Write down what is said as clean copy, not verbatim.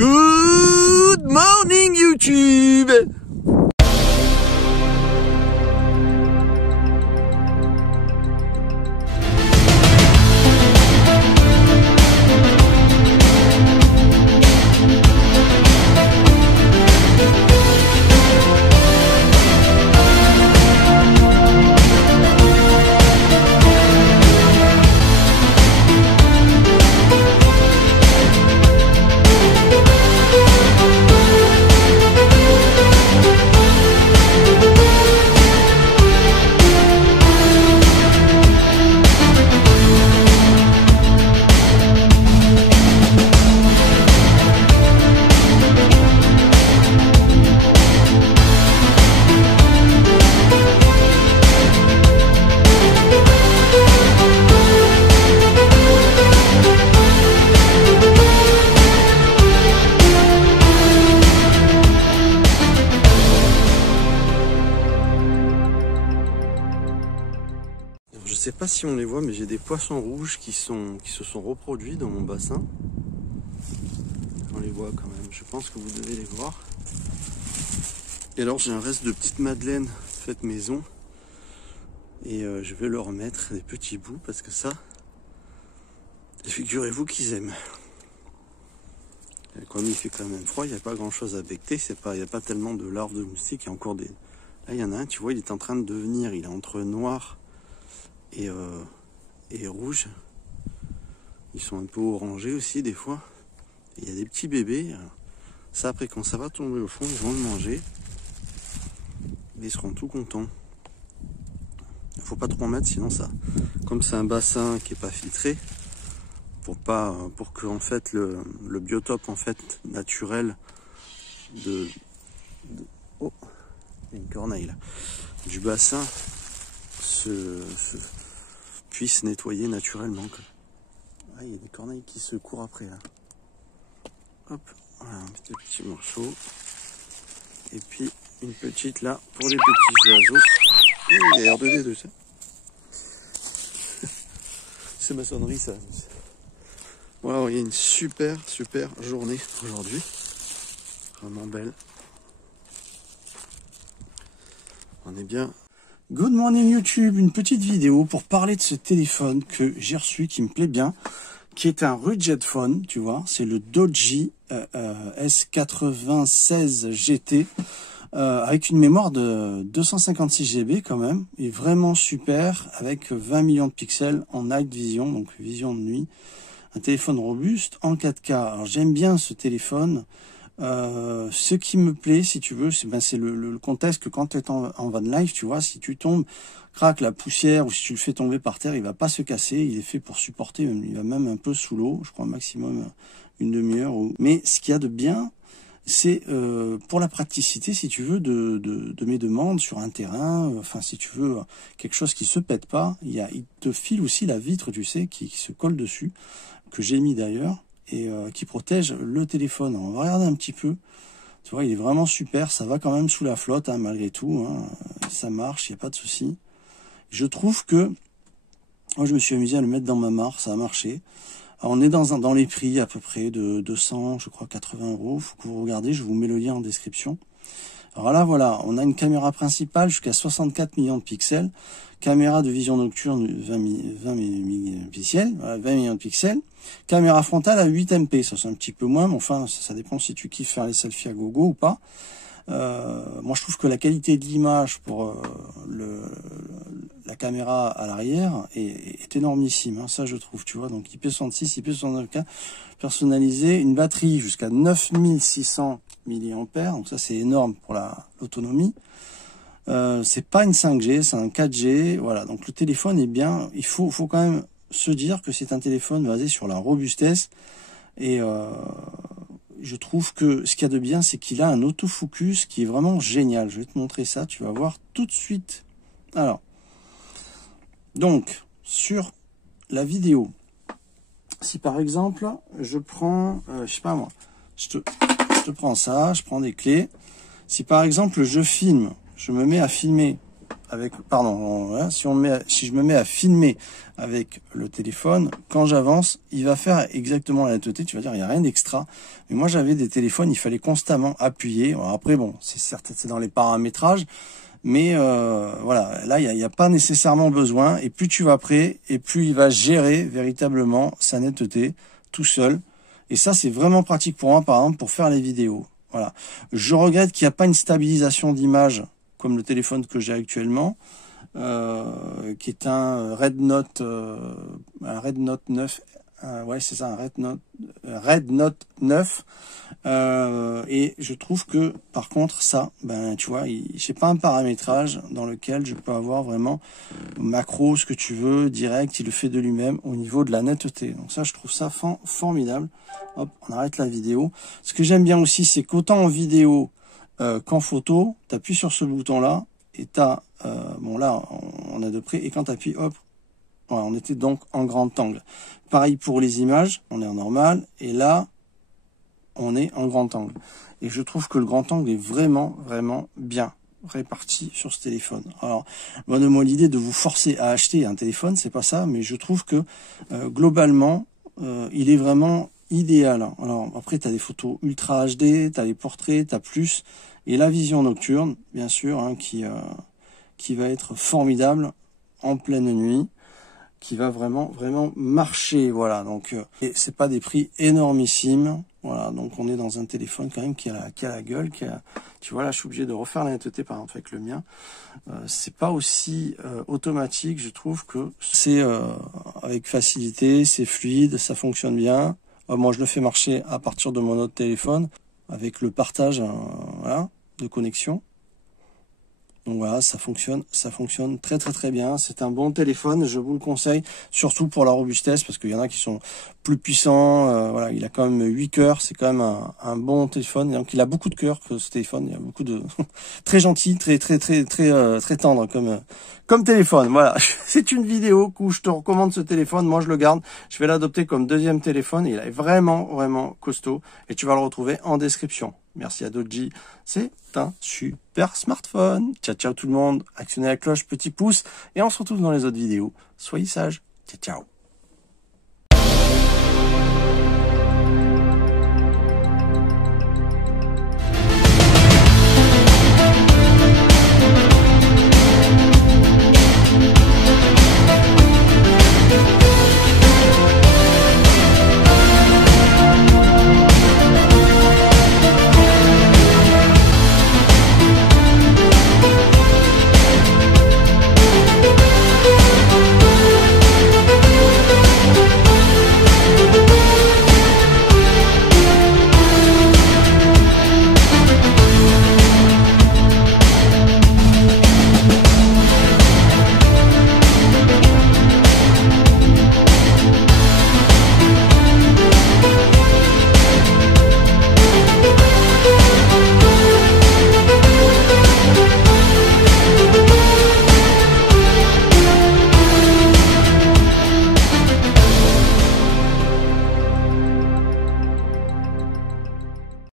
Good morning YouTube. Je sais pas si on les voit, mais j'ai des poissons rouges qui se sont reproduits dans mon bassin. On les voit quand même, je pense que vous devez les voir. Et alors j'ai un reste de petites madeleines faites maison. Et je vais leur mettre des petits bouts parce que ça, figurez-vous qu'ils aiment. Et comme il fait quand même froid, il n'y a pas grand chose à becter, il n'y a pas tellement de larves de moustiques, il y a encore des... Là il y en a un, tu vois, il est en train de devenir, il est entre noir et rouge. Ils sont un peu orangés aussi des fois. Et il y a des petits bébés. Ça après quand ça va tomber au fond, ils vont le manger. Ils seront tout contents. Il faut pas trop en mettre sinon ça. Comme c'est un bassin qui est pas filtré, pour que en fait le biotope en fait naturel oh, il y a une corneille là. Du bassin puisse nettoyer naturellement. Ah, il y a des corneilles qui se courent après là. Hop, voilà un petit morceau. Et puis une petite là pour les petits oiseaux. Il y a R2D2 ça. C'est ma sonnerie ça. Waouh, il y a une super journée aujourd'hui. Vraiment belle. On est bien. Good morning YouTube, une petite vidéo pour parler de ce téléphone que j'ai reçu, qui me plaît bien, qui est un Rudget Phone, tu vois, c'est le Doji S96 GT, avec une mémoire de 256 GB quand même, et vraiment super, avec 20 millions de pixels en night vision, donc vision de nuit, un téléphone robuste en 4K. Alors j'aime bien ce téléphone. Ce qui me plaît, si tu veux, c'est le contexte que quand tu es en van life, tu vois, si tu tombes, craque la poussière ou si tu le fais tomber par terre, il va pas se casser. Il est fait pour supporter, il va même un peu sous l'eau, je crois maximum une demi-heure. Mais ce qu'il y a de bien, c'est pour la praticité, si tu veux, de mes demandes sur un terrain. Enfin, si tu veux quelque chose qui se pète pas, il te file aussi la vitre, tu sais, qui se colle dessus, que j'ai mis d'ailleurs. Et qui protège le téléphone. On va regarder un petit peu. Tu vois, il est vraiment super. Ça va quand même sous la flotte, hein, malgré tout. Hein. Ça marche, il n'y a pas de souci. Je trouve que... Moi, je me suis amusé à le mettre dans ma mare. Ça a marché. Alors, on est dans les prix à peu près de 200, je crois, 80 €. Faut que vous regardez. Je vous mets le lien en description. Alors là, voilà. On a une caméra principale jusqu'à 64 millions de pixels. Caméra de vision nocturne 20 millions de pixels. Caméra frontale à 8 MP, ça c'est un petit peu moins, mais enfin ça dépend si tu kiffes faire les selfies à gogo ou pas. Moi je trouve que la qualité de l'image pour la caméra à l'arrière est énormissime, hein, ça je trouve, tu vois, donc IP66, IP69K, personnalisé, une batterie jusqu'à 9600 mAh, donc ça c'est énorme pour l'autonomie. C'est pas une 5G, c'est un 4G, voilà, donc le téléphone est bien, il faut quand même se dire que c'est un téléphone basé sur la robustesse et je trouve que ce qu'il y a de bien, c'est qu'il a un autofocus qui est vraiment génial. Je vais te montrer ça, tu vas voir tout de suite. Alors, donc, sur la vidéo, si par exemple, je prends, je sais pas moi, je te prends ça, je prends des clés. Si par exemple, je filme, je me mets à filmer avec, pardon, voilà, si je me mets à filmer avec le téléphone, quand j'avance, il va faire exactement la netteté. Tu vas dire, il n'y a rien d'extra. Mais moi, j'avais des téléphones, il fallait constamment appuyer. Alors après, bon, c'est certes, c'est dans les paramétrages, mais voilà, là, il n'y a pas nécessairement besoin. Et plus tu vas près, et plus il va gérer véritablement sa netteté tout seul. Et ça, c'est vraiment pratique pour moi, par exemple, pour faire les vidéos. Voilà. Je regrette qu'il n'y a pas une stabilisation d'image comme le téléphone que j'ai actuellement, qui est un Red Note 9. Ouais, c'est ça, un Red Note 9. Et je trouve que, par contre, ça, ben, tu vois, j'ai pas un paramétrage dans lequel je peux avoir vraiment macro, ce que tu veux, direct, il le fait de lui-même au niveau de la netteté. Donc ça, je trouve ça formidable. Hop, on arrête la vidéo. Ce que j'aime bien aussi, c'est qu'autant en vidéo qu'en photo, tu appuies sur ce bouton-là et tu as, bon là, on a de près, et quand tu appuies, hop, voilà, on était donc en grand angle. Pareil pour les images, on est en normal, et là, on est en grand angle. Et je trouve que le grand angle est vraiment, vraiment bien réparti sur ce téléphone. Alors, donne-moi l'idée de vous forcer à acheter un téléphone, c'est pas ça, mais je trouve que globalement, il est vraiment idéal. Alors, après, tu as des photos ultra HD, tu as les portraits, tu as plus, et la vision nocturne, bien sûr, hein, qui va être formidable en pleine nuit, qui va vraiment marcher. Voilà, donc et c'est pas des prix énormissimes. Voilà, donc on est dans un téléphone quand même qui a la gueule, tu vois là, je suis obligé de refaire la netteté par exemple avec le mien. C'est pas aussi automatique, je trouve que c'est avec facilité, c'est fluide, ça fonctionne bien. Moi, je le fais marcher à partir de mon autre téléphone avec le partage voilà, de connexion. Donc voilà, ça fonctionne très bien. C'est un bon téléphone, je vous le conseille, surtout pour la robustesse, parce qu'il y en a qui sont plus puissants. Voilà, il a quand même 8 cœurs, c'est quand même un bon téléphone. Donc il a beaucoup de cœurs que ce téléphone, il y a beaucoup de très gentil, très tendre comme téléphone. Voilà, c'est une vidéo où je te recommande ce téléphone. Moi, je le garde. Je vais l'adopter comme deuxième téléphone. Il est vraiment costaud et tu vas le retrouver en description. Merci à Doji, c'est un super smartphone. Ciao tout le monde, actionnez la cloche, petit pouce, et on se retrouve dans les autres vidéos. Soyez sages, ciao.